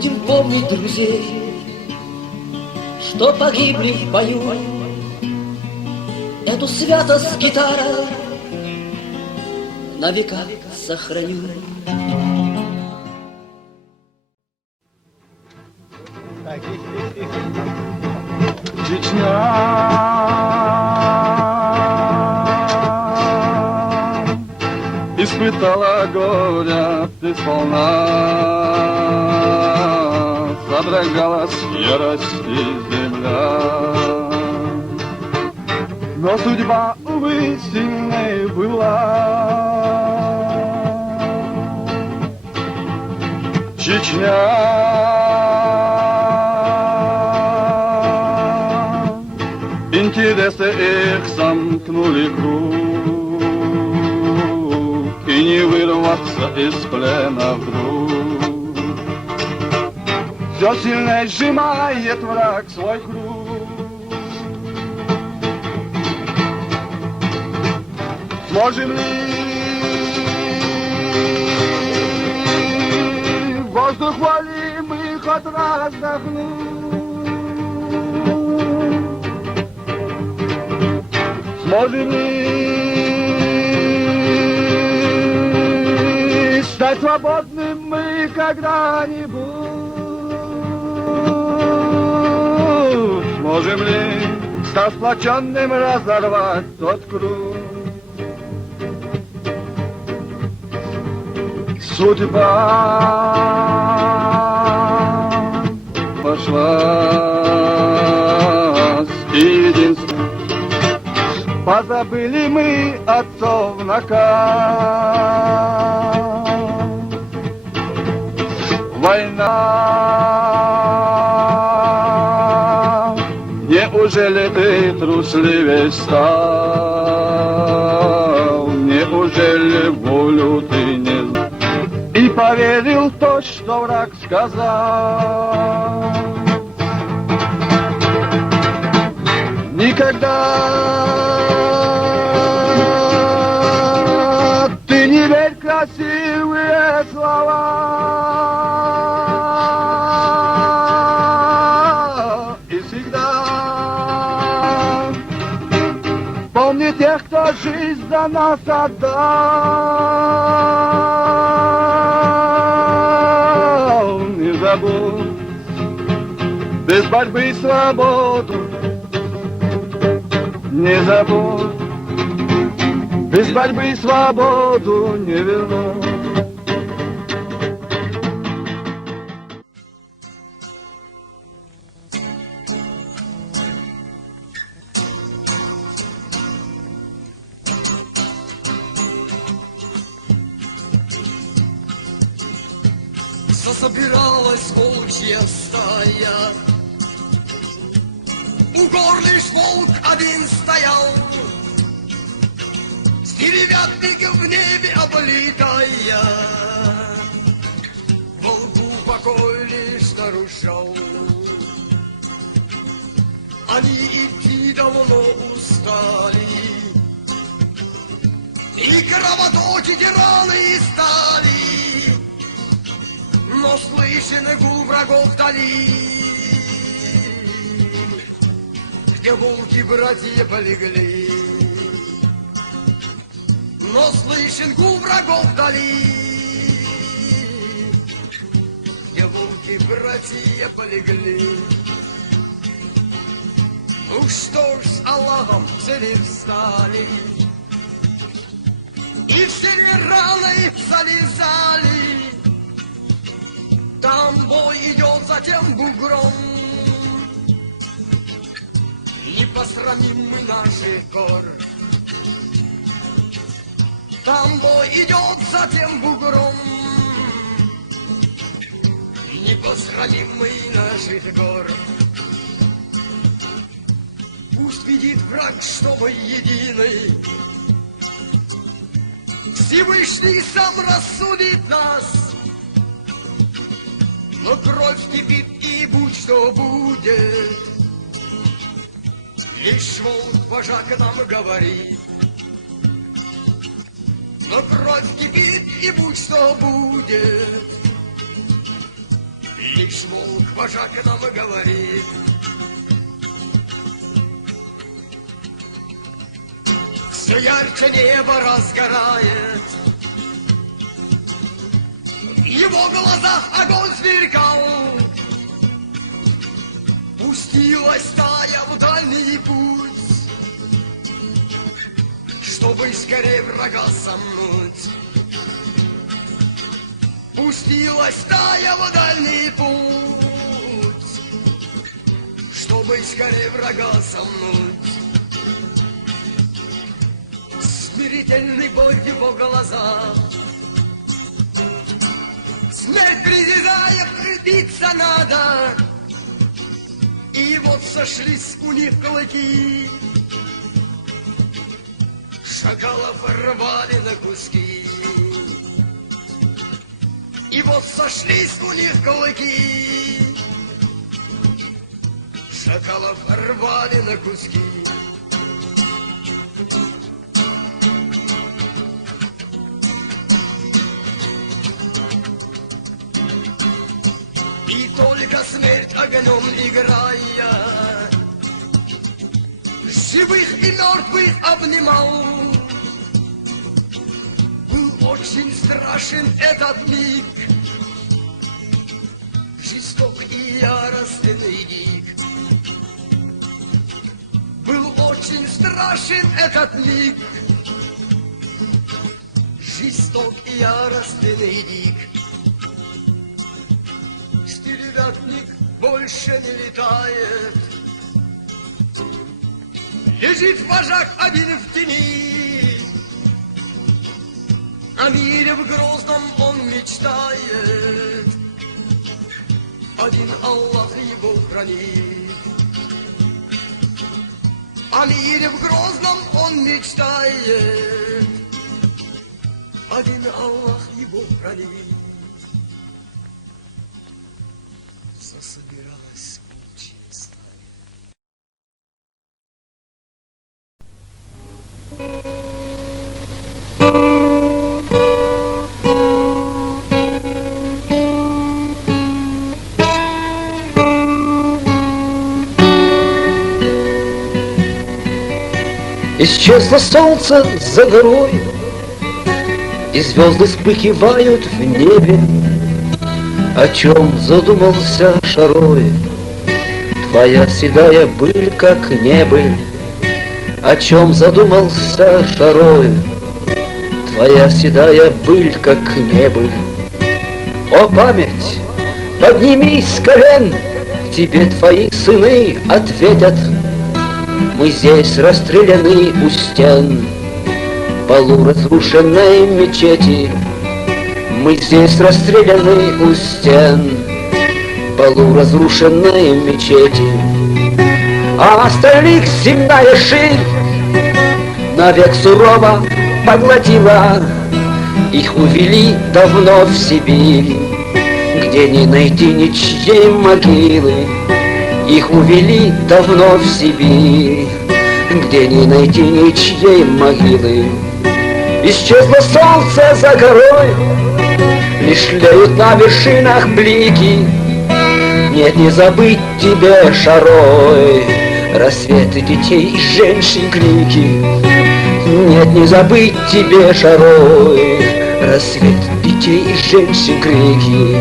Будем помнить друзей, что погибли в бою. Эту святость гитара на века сохраню. Чечня испытала горя сполна, содрогалась ярости земля. Но судьба, увы, сильней была. Чечня, интересы их сомкнули круг, и не вырваться из плена вдруг. Все сильнее сжимает враг свой круг. Сможем ли воздух воли мы хоть раз вдохнуть? Сможем ли стать свободным мы когда-нибудь? Сможем ли, став сплоченным, разорвать тот круг? Судьба пошла с единством. Позабыли мы отцов наказ. Война, неужели ты трусливей стал? Неужели волю ты не знал? И поверил в то, что враг сказал. Никогда ты не верь в красивые слова. И всегда помни тех, кто жизнь за нас отдал. Не забудь, без борьбы свободу. Не забудь, без борьбы свободу не вернуть. Засобиралась волчья стая, у гор лишь волк один стоял, с девятник в небе облитая, волку покой лишь нарушал. Они идти давно устали, и кровоточить раны стали, но слышен гул врагов вдали, где волки-братья полегли. Но слышен гул врагов вдали, где волки-братья полегли. Ну что ж, с Аллахом все встали, и все раны залезали. Там бой идет за тем бугром, не посрамим мы наших гор. Там бой идет за тем бугром, не посрамим мы наших гор. Пусть видит враг, что мы единый, Всевышний сам рассудит нас. Но кровь кипит, и будь что будет, лишь волк вожак нам говорит. Но кровь кипит, и будь что будет, Лишь волк вожак нам говорит: все ярче небо разгорает. В его глазах огонь сверкал. Пустилась стая в дальний путь, чтобы скорее врага сомнуть. Пустилась стая в дальний путь, чтобы скорее врага сомнуть. Смирительный бой в его глазах, смерть призывает, биться надо. И вот сошлись у них клыки, шакалов рвали на куски. И вот сошлись у них клыки, шакалов рвали на куски. И только смерть огнем играя, живых и мертвых обнимал. Был очень страшен этот миг, жесток и яростный дик. Был очень страшен этот миг, жесток и яростный дик. Стервятник больше не летает, лежит вожак один в тени. О мире в грозном он мечтает, один Аллах его хранит. О мире в грозном он мечтает, один Аллах его хранит. Засобиралась пучица. Исчезло солнце за горой, и звезды вспыхивают в небе. О чем задумался шарой твоя седая быль, как небыль? О чем задумался шарой твоя седая быль, как небыль? О, память, поднимись с колен, тебе твои сыны ответят. Мы здесь расстреляны у стен полуразрушенной мечети. Мы здесь расстреляны у стен полуразрушенной мечети. А остальных земная ширь навек сурово поглотила. Их увели давно в Сибирь, где не найти ничьей могилы. Их увели давно в Сибирь, где не найти ничьей могилы. Исчезло солнце за горой, лишь леют на вершинах блики. Нет, не забыть тебе шарой рассветы детей и женщин крики. Нет, не забыть тебе шарой рассвет детей и женщин крики.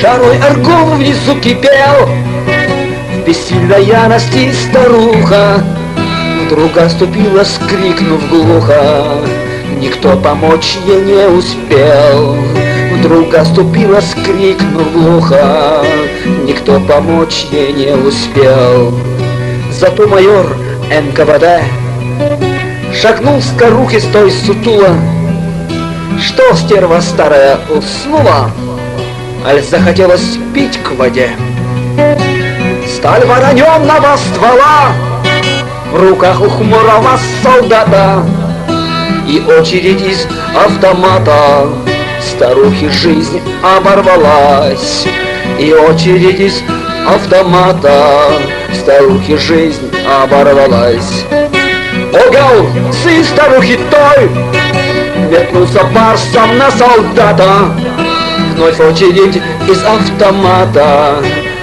Шарой Аргон внизу кипел, в бессильной ярости старуха вдруг оступилась, крикнув глухо. Никто помочь ей не успел. Вдруг оступилась, крикнув глухо. Никто помочь ей не успел. Зато майор НКВД шагнул с старухи с той сутула. Что, стерва старая, уснула? Аль захотелось пить к воде? Сталь вороненного ствола в руках у хмурого солдата и очередь из автомата. Старухи жизнь оборвалась, и очередь из автомата. Старухи жизнь оборвалась. Огал, сын старухи той, метнулся барсом на солдата. Вновь очередь из автомата,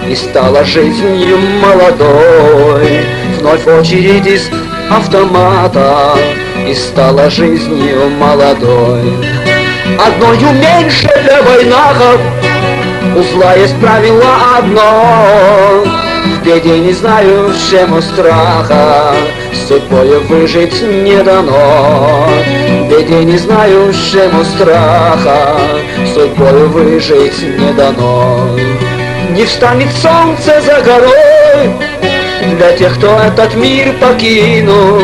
и стала жизнью молодой. Вновь очередь из автомата, и стала жизнью молодой. Одною меньше для войнахов, у зла есть правило одно: в беде не знаю, чему страха, судьбою выжить не дано. В беде не знаю, чему страха, судьбою выжить не дано. Не встанет солнце за горой для тех, кто этот мир покинул.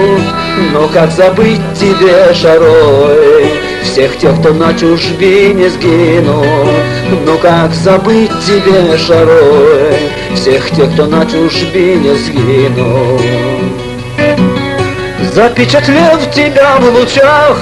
Но как забыть тебе, Шарой, всех тех, кто на чужбине сгинул? Ну как забыть тебе, Шарой, всех тех, кто на чужбине сгинул? Запечатлев тебя в лучах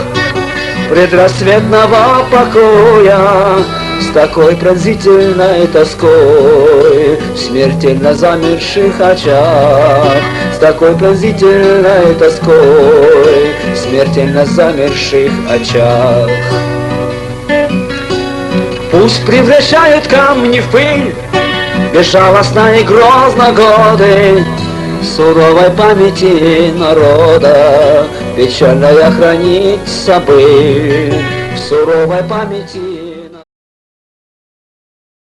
предрассветного покоя, с такой пронзительной тоской в смертельно замерших очах, с такой пронзительной тоской в смертельно замерших очах. Пусть превращают камни в пыль, безжалостно и грозно годы суровой памяти народа, печально хранит собой в суровой памяти.